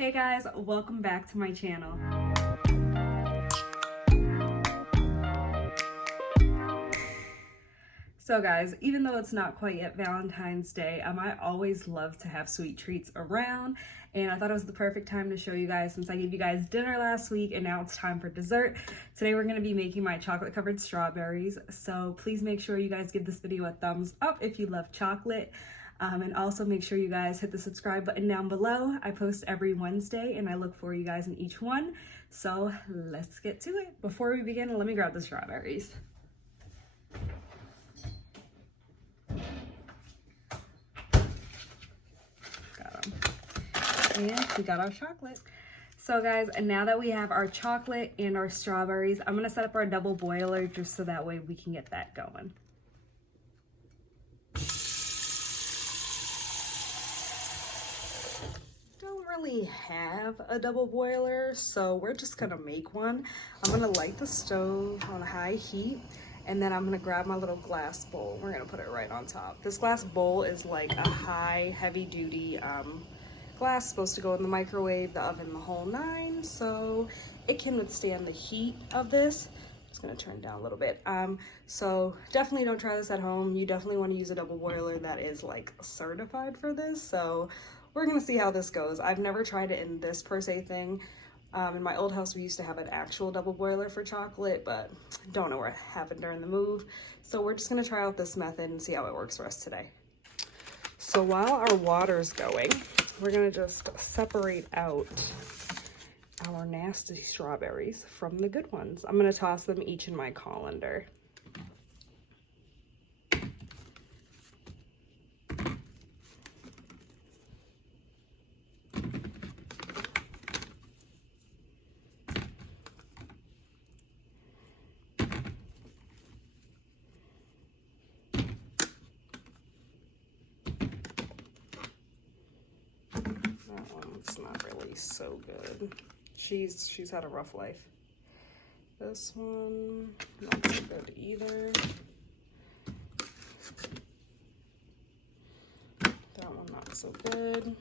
Hey guys, welcome back to my channel. So guys, even though it's not quite yet Valentine's Day, I always love to have sweet treats around, and I thought it was the perfect time to show you guys since I gave you guys dinner last week and now it's time for dessert. Today we're going to be making my chocolate covered strawberries, so please make sure you guys give this video a thumbs up if you love chocolate. And also make sure you guys hit the subscribe button down below. I post every Wednesday and I look for you guys in each one. So let's get to it. Before we begin, let me grab the strawberries. Got them. And we got our chocolate. So guys, and now that we have our chocolate and our strawberries, I'm gonna set up our double boiler just so that way we can get that going. Have a double boiler, so we're just gonna make one. I'm gonna light the stove on high heat, and then I'm gonna grab my little glass bowl. We're gonna put it right on top. This glass bowl is like a high heavy duty glass, supposed to go in the microwave, the oven, the whole nine, so it can withstand the heat of this. Just gonna turn it down a little bit. So definitely don't try this at home. You definitely want to use a double boiler that is like certified for this. So we're gonna see how this goes. I've never tried it in this per se thing. In my old house, we used to have an actual double boiler for chocolate, but don't know what happened during the move. So we're just gonna try out this method and see how it works for us today. So while our water's going, we're gonna just separate out our nasty strawberries from the good ones. I'm gonna toss them each in my colander. That one's not really so good. She's had a rough life. This one, not so good either. That one, not so good.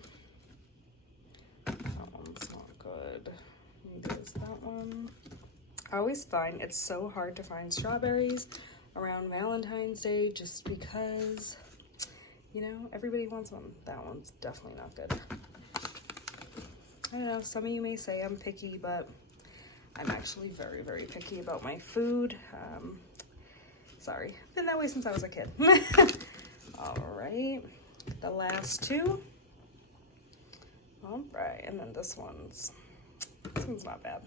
That one's not good. Neither is that one. I always find it's so hard to find strawberries around Valentine's Day just because, you know, everybody wants one. That one's definitely not good. I don't know, some of you may say I'm picky, but I'm actually very, very picky about my food. Sorry, been that way since I was a kid. All right, the last two. All right, and then this one's not bad.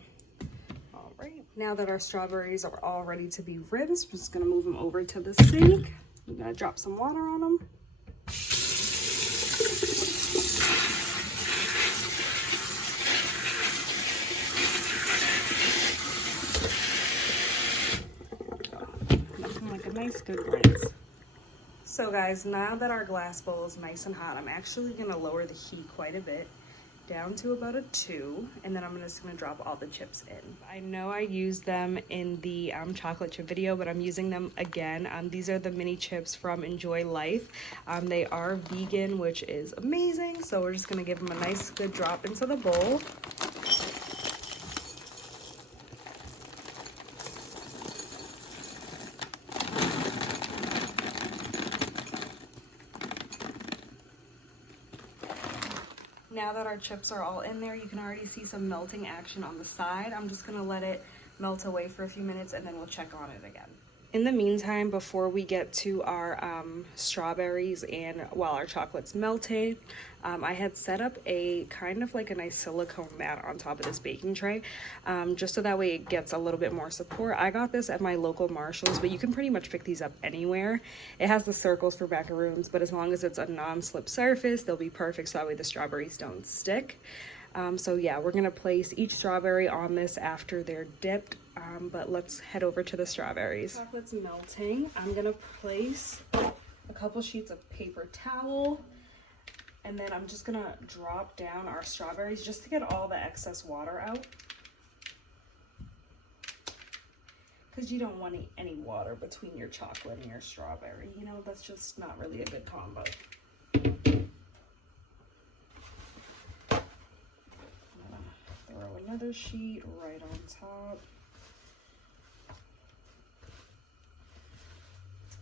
All right, now that our strawberries are all ready to be rinsed, I'm just gonna move them over to the sink. I'm gonna drop some water on them. Nice good rinse. So guys, now that our glass bowl is nice and hot, I'm actually gonna lower the heat quite a bit down to about a 2, and then I'm just gonna drop all the chips in. I know I used them in the chocolate chip video, but I'm using them again. These are the mini chips from Enjoy Life. They are vegan, which is amazing, so we're just gonna give them a nice good drop into the bowl. Now that our chips are all in there, you can already see some melting action on the side. I'm just gonna let it melt away for a few minutes and then we'll check on it again. In the meantime, before we get to our strawberries and while our chocolate's melting, I had set up a kind of like a nice silicone mat on top of this baking tray, just so that way it gets a little bit more support. I got this at my local Marshall's, but you can pretty much pick these up anywhere. It has the circles for macaroons, but as long as it's a non-slip surface, they'll be perfect so that way the strawberries don't stick. So yeah, we're gonna place each strawberry on this after they're dipped, but let's head over to the strawberries. Chocolate's melting. I'm gonna place a couple sheets of paper towel, and then I'm just gonna drop down our strawberries just to get all the excess water out, because you don't want any water between your chocolate and your strawberry. You know, that's just not really a good combo. another sheet right on top.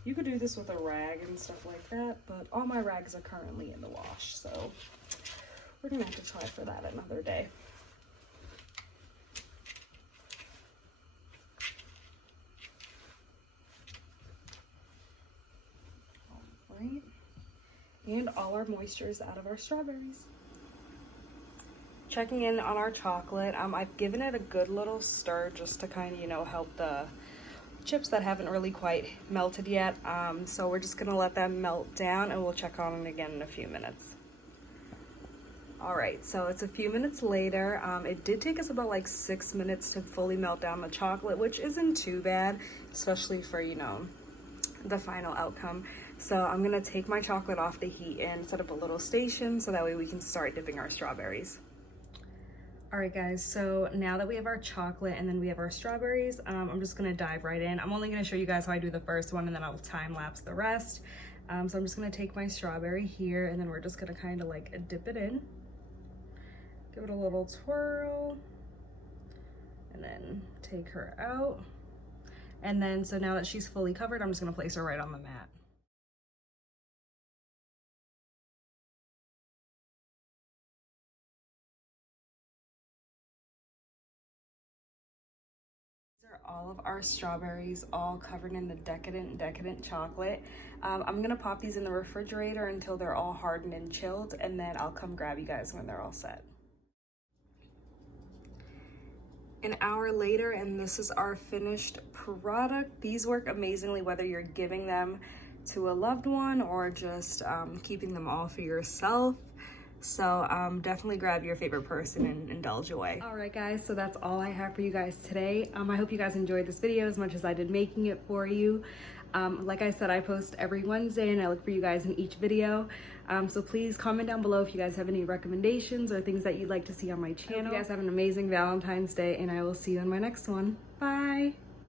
You could do this with a rag and stuff like that, but all my rags are currently in the wash, so we're gonna have to try for that another day. All right, and all our moisture is out of our strawberries. Checking in on our chocolate, I've given it a good little stir just to kind of, you know, help the chips that haven't really quite melted yet. So we're just gonna let them melt down and we'll check on it again in a few minutes. All right, so it's a few minutes later. It did take us about like 6 minutes to fully melt down the chocolate, which isn't too bad, especially for, you know, the final outcome. So I'm gonna take my chocolate off the heat and set up a little station so that way we can start dipping our strawberries. All right guys, so now that we have our chocolate and then we have our strawberries, I'm just gonna dive right in. I'm only gonna show you guys how I do the first one and then I'll time lapse the rest. So I'm just gonna take my strawberry here and then we're just gonna kind of like dip it in. Give it a little twirl and then take her out. And then, so now that she's fully covered, I'm just gonna place her right on the mat. All of our strawberries all covered in the decadent chocolate. I'm gonna pop these in the refrigerator until they're all hardened and chilled, and then I'll come grab you guys when they're all set. An hour later, and this is our finished product. These work amazingly whether you're giving them to a loved one or just keeping them all for yourself. So definitely grab your favorite person and indulge away. All right guys, so that's all I have for you guys today. I hope you guys enjoyed this video as much as I did making it for you. Like I said, I post every Wednesday and I look for you guys in each video. So please comment down below if you guys have any recommendations or things that you'd like to see on my channel. I hope you guys have an amazing Valentine's Day and I will see you in my next one. Bye.